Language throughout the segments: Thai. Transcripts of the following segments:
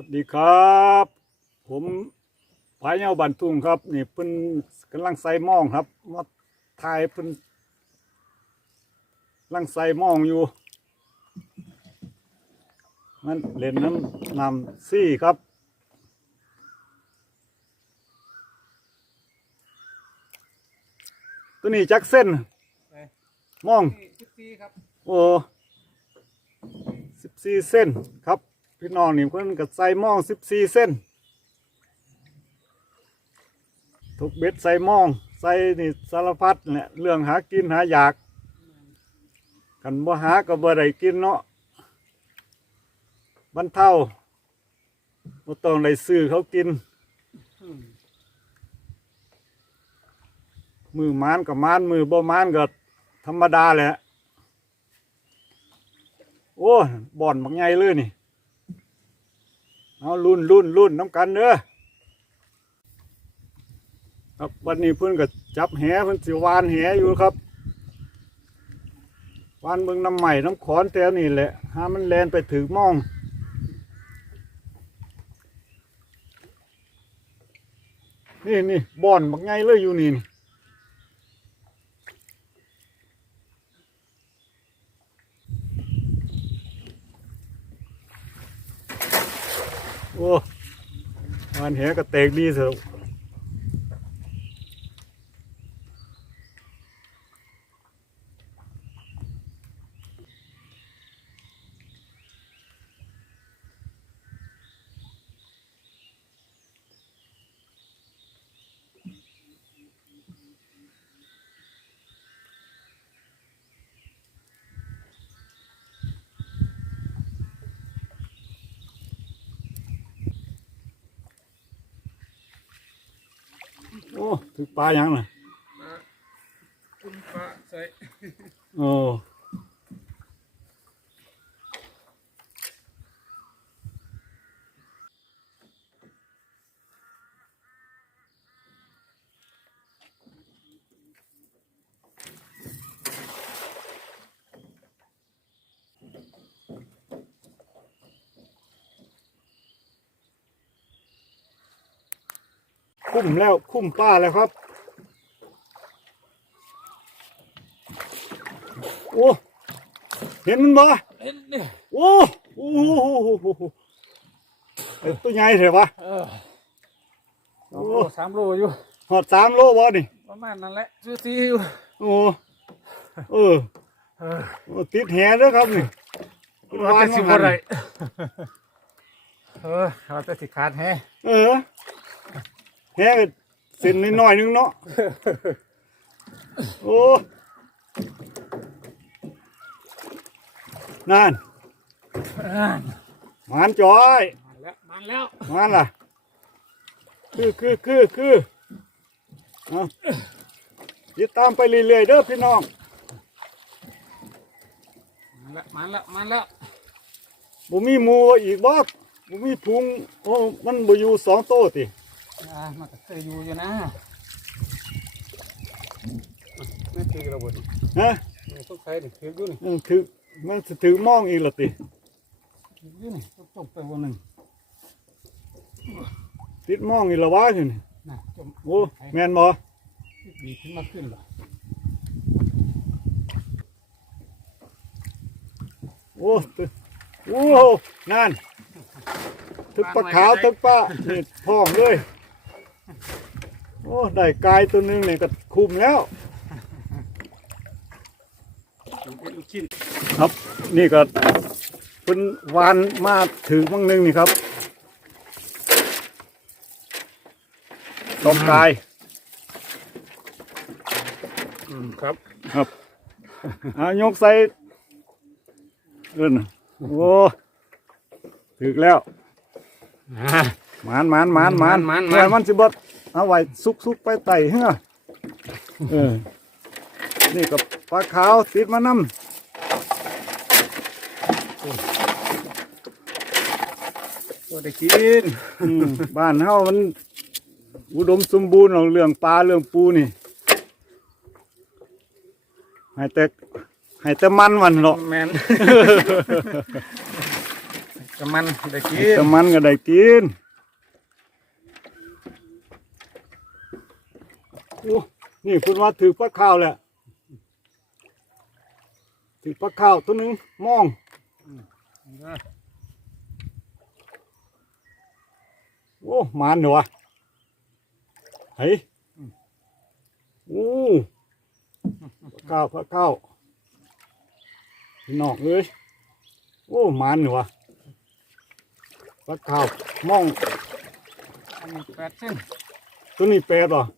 วัสดีครับ ผมพายเงาบันทุ่งครับ นี่เพิ่นกำลังใส่หมองครับมาถ่ายเพิ่นกำลังใส่หมองอยู่ มันเล่นน้ำนำซี่ครับตัวนี้จักเส้นหมองสิบสี่ครับโอ้สิบสี่เส้นครับ พี่น้องนี่เพิ่นก็ใส่หม้องสิบสี่เส้น ทุกเบ็ดใส่หม้อง ใส่นี่สารพัดเนี่ยเรื่องหากินหาอยาก กันบ่หาก็บ่ได้กินเนาะบรรเทาบ่ต้องได้ซื้อเขากิน มือมานกับมานมือบ่มานก็ธรรมดาแหละ โอ้บ่อนบักใหญ่เลยนี่ เอารุ่นรุ่นรุ่นน้ำกันเด้อครับวันนี้เพื่อนก็จับแหเพื่อนสิวานแหอยู่ครับวานเบิ่งน้ำใหม่น้ำขอนแถวนี่แหละหามันแลนไปถึงหมองนี่นี่บ่อนบักใหญ่เลยอยู่นี่นี่ โอ้านแหกระเตกนี่เถอะ โอ้ถึกปลายังน่ะมาคุณฟ้าใส่โอ้ คุ้มแล้วคุ้มป้าแล้วครับ โอ้ เห็นมันบ่เล่นเนี่ยโอ้โอ้โหไอ้ตัวใหญ่เถอะวะเออสองโลสามโลอยู่หอดสามโลบ่นี่ประมาณนั้นแหละซื้อซีอยู่โอ้เออเออโอ้ติดแหเด้อครับนี่ว่าแต่สิบอะไรเออเราแต่สิขาดแฮะเออ แหก็เส้นน้อยๆนึงเนาะโอ้นั่นอ่าหมานจอยมาแล้วมาแล้วหมานล่ะ คือคือคือคือเอาติดตามไปเรื่อยๆเด้อพี่น้องมาแล้วมาแล้วมาแล้วบ่มีหมูอีกบ่บ่มีพุงโอ้มันบ่อยู่สองโตติ อ่ามันก็เคยอยู่อยู่นะนี่คือระบบฮะนี่ต้องใช้ดิคืออยู่นี่มันถือมันสิถือมองอีกละติคืออยู่นี่ต้องจมไปวันหนึ่งติดมองอีกละวะอยู่นี่นะจมโอ้แม่นบ่ดีขึ้นมาขึ้นเหรอโอ้ตึโอ้นั่นทึกปลาขาวทึกปลานี่ท้องเลย โอ้ได้กายตัวหนึงนี่ก็คุมแล้วเป็นลูกชิ้นครับนี่ก็เป็นวานมาถือมั่งหนึงนี่ครับตอมกายอืมครับครับอายกใส่เอิ้นน่ะโอ้ถึกแล้วอ่าหมานหมานหมานหมานหมานหมานไว้มันสิบด เอาไว้ซุกซุกไปไต่เฮ้อเออนี่กับปลาขาวติดมานำก็ได้กินอืมบ้านเฮามัน อุดมสมบูรณ์ของเรื่องปลาเรื่องปูนี่ให้แต่ให้แต่มันวันเนาะแมนจะมันได้กินแต่มันก็ได้กินโอ้ นี่คุณว่าถือปลาข้าวแหละถือปลาข้าวตัวหนึงมองโอ้หมันเหรอวะเฮ้ยโอ้ปลาข้าวปลาข้าวพี่น้องเอ้ยโอ้หมันเหรอวะปลาข้าวมองอันนี้แปดเส้นตัวนี้แปดเหรอ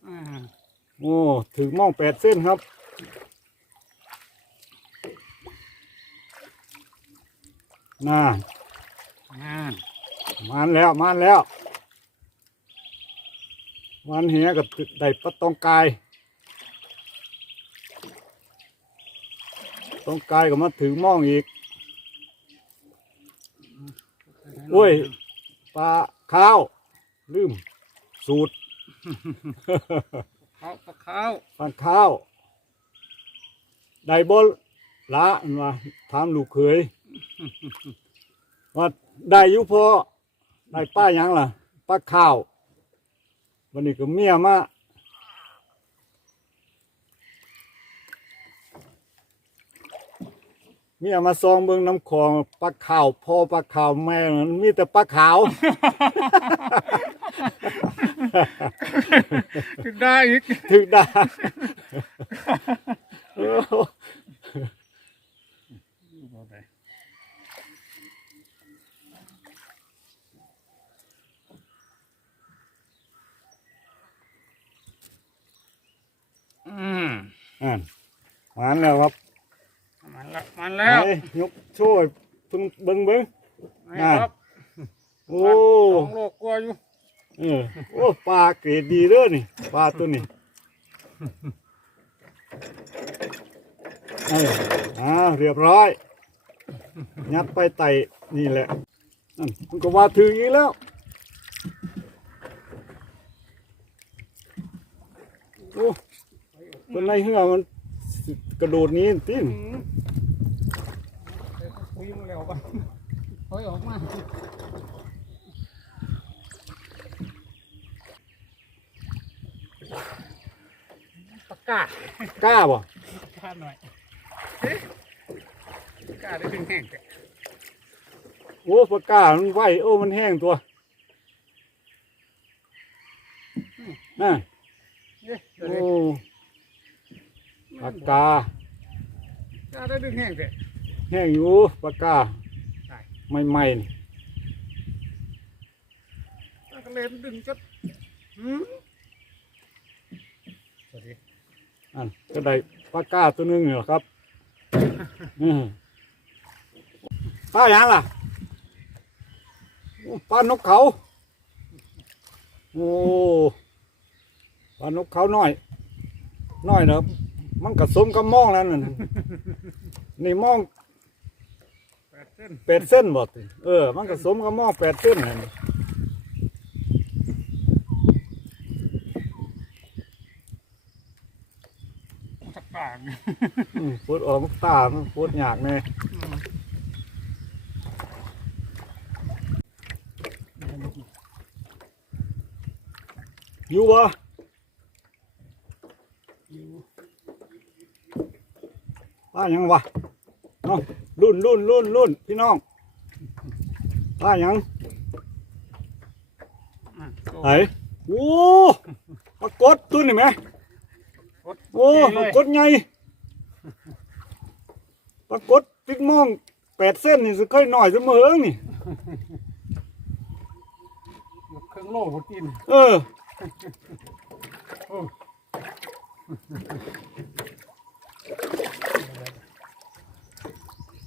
อ่า โอ้ถือมองแปดเส้นครับ น่าอ่ามันแล้วมันแล้วมันเหียกับได้ปลาตองกาย ตองกายก็มาถือมองอีกโอ้ยปลาข้าว ลืม สูตร ข้าวปลาข้าวปลาข้าวได้บลละอันว่าถามลูกเขยว่าได้อยุพอได้ป้าหยังล่ะป้าข้าววันนี้ก็เมียมาเมียมาซองเบิ่งน้ำคลองปลาข้าวพ่อปลาข้าวแม่มันมีแต่ปลาขาว ถึงได้อีกถึกด่าโอ้อืมอ่านมานแล้วครับมันละมันแล้วไหนยกช่วยเพิ่งเบิ่งเบิ่งนี่ครับโอ้สองโลกกว่าอยู่ เออโอ้ปลาเกรดดีเด้อนี่ปลาตัวนี้เอออ่าเรียบร้อย ยัดไปไตนี่แหละนั่นมันก็ว่าถึงอีกแล้วโอ้เป็นไรเหือมันกระโดดนี้ติ้นอืมเดี๋ยวก็คุยมาแล้วปะถอยออกมา กกากล้าบ่กล้าหน่อยเอ๊ะกล้าได้ถึงแห้งแต่โอ้ปากกามันไหวโอ้มันแห้งตัวน่ะเอ๊ะเดี๋ยวโอ้นี้ปากกากล้าได้ถึงแห้งแต่แห้งอยู่ปากกาได้ใหม่ๆนี่ปากกาเลนดึงก็หืมสวัสดี อันก็ได้ปากกาตัวหนึงนี่แหละครับอืมปลาอย่างล่ะโอ้ปลานกเขา โอ้ปลานกเขาน้อยน้อยนะครับมันกระสมกับมองแล้วนั่นนี่มองแปดเส้นแปดเส้นบ่ติเออ มันก็สมกับหม้อแปดเส้นนั่น สักปากอืมปวดออกตามันปวดยากแน่อยู่บ่ป้ายังวะเนาะรุ่นรุ่นรุ่นรุ่นพี่น้องป้ายังไหนโอ้ปรากฏตัวนี่ไหม โอ้ปรากฏไงปรากฏติ๊กมองแปดเส้นนี่สิค่อยหน่อยเสมอนี่เครื่องโลบกินเออโอ้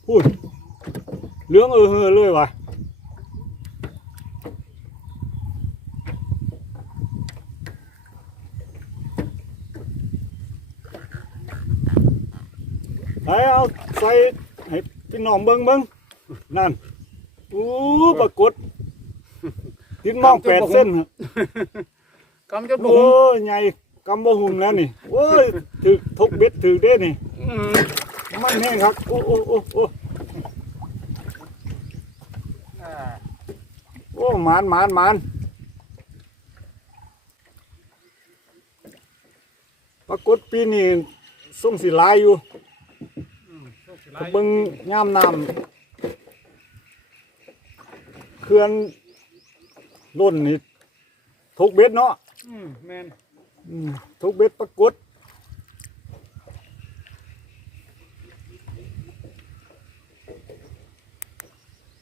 พูดเหลืองเออเฮอเลยวะ เอาใส่ให้พี่น้องเบิ้งเบิ้งนั่นอู้ปรากฏติ๊กมองแปดเส้นฮะกำจะบุโอ้กยใหญ่กำบ่หุ่มแล้วนี่โอ้ยถือทกเบ็ดถือเด้นี่อืมมันแห้งครับโอ้โอ้โอ้โอ้อ่าโอ้หมานหมานหมานปรากฏปีนี้ส่งสิหลายอยู่อื มโชคสิหลาถ้ายอยู่เบิ่งย่ามน้ำเขื่อนล้นนี่ทุกเบ็ดเนาะ อืมแมนอืมทุกเบ็ดปรากฏ